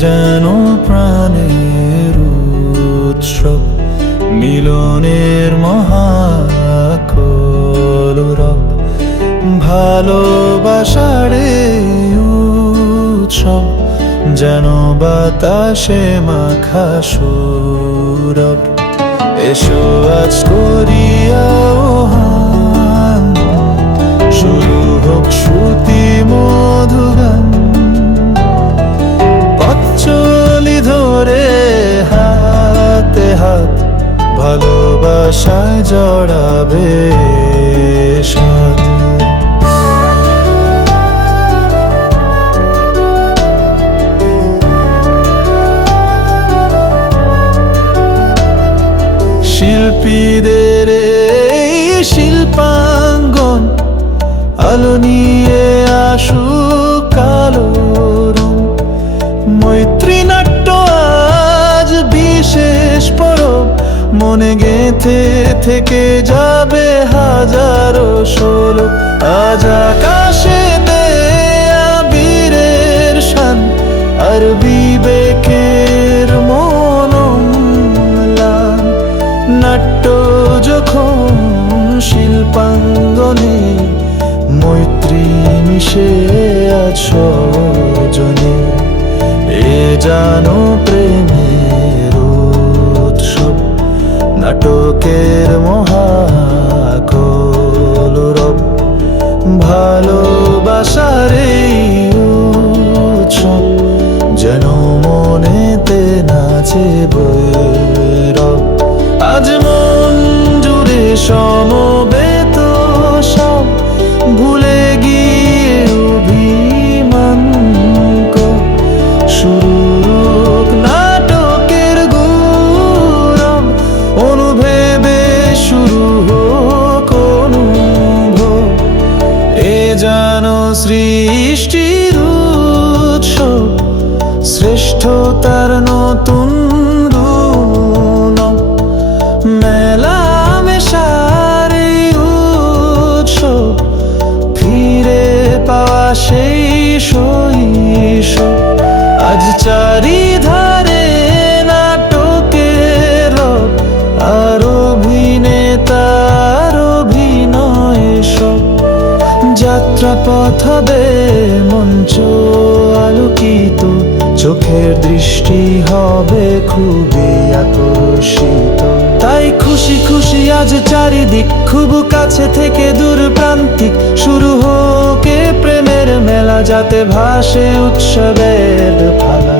যেন প্রাণের উৎসব, মিলনের মহাকলরব, ভালোবাসার উৎসব, যেন বাতাসে মাখা সৌরভ। এসো আজ করিয়া আহ্বান, শুরু হোক শ্রুতি মধুগান। চলি ধরে হাতে হাত, ভালোবাসায় জড়াবে সাথ। শিল্পীদের এই শিল্পাঙ্গন, আলো নিয়ে আসুক কালো রং। মৈত্রী নাট্য আজ বিশেষ পরব, মনে গেঁথে থেকে যাবে হাজারো শোলক। আজ আকাশেতে আবিরের শান, আর বিবেকের মনোম্লান। নাট্য যখন শিল্পাঙ্গনে, মৈত্রী মিশে আজ সজনে। জানো প্রেমের উৎসব, নাটকের মহাকলরব, ভালোবাসার উৎসব, যেন মনেতে নাচে বৈরব। আজ মন জুড়ে সমবেত সব, ভুলে গিয়ে অভিমান শুরু নাটকের গৌরব। অনুভবে শুরু হোক অনুভব, এ যেন সৃষ্টির উৎসব, শ্রেষ্ঠতার নতুন রূপ। মেলা মেশার উৎসব, ফিরে পাওয়া সেই শৈশব। আজ চারিধারে নাটকের রব, আর অভিনেতার অভিনয় সব। যাত্রা পথ হবে মঞ্চ আলোকিত, চোখের দৃষ্টি হবে খুবই আকর্ষিত। তাই খুশি খুশি আজ চারিদিক, খুব কাছে থেকে দূর প্রান্তিক। শুরু হোক প্রেমের মেলা, যাতে ভাসে উৎসবের ফালা।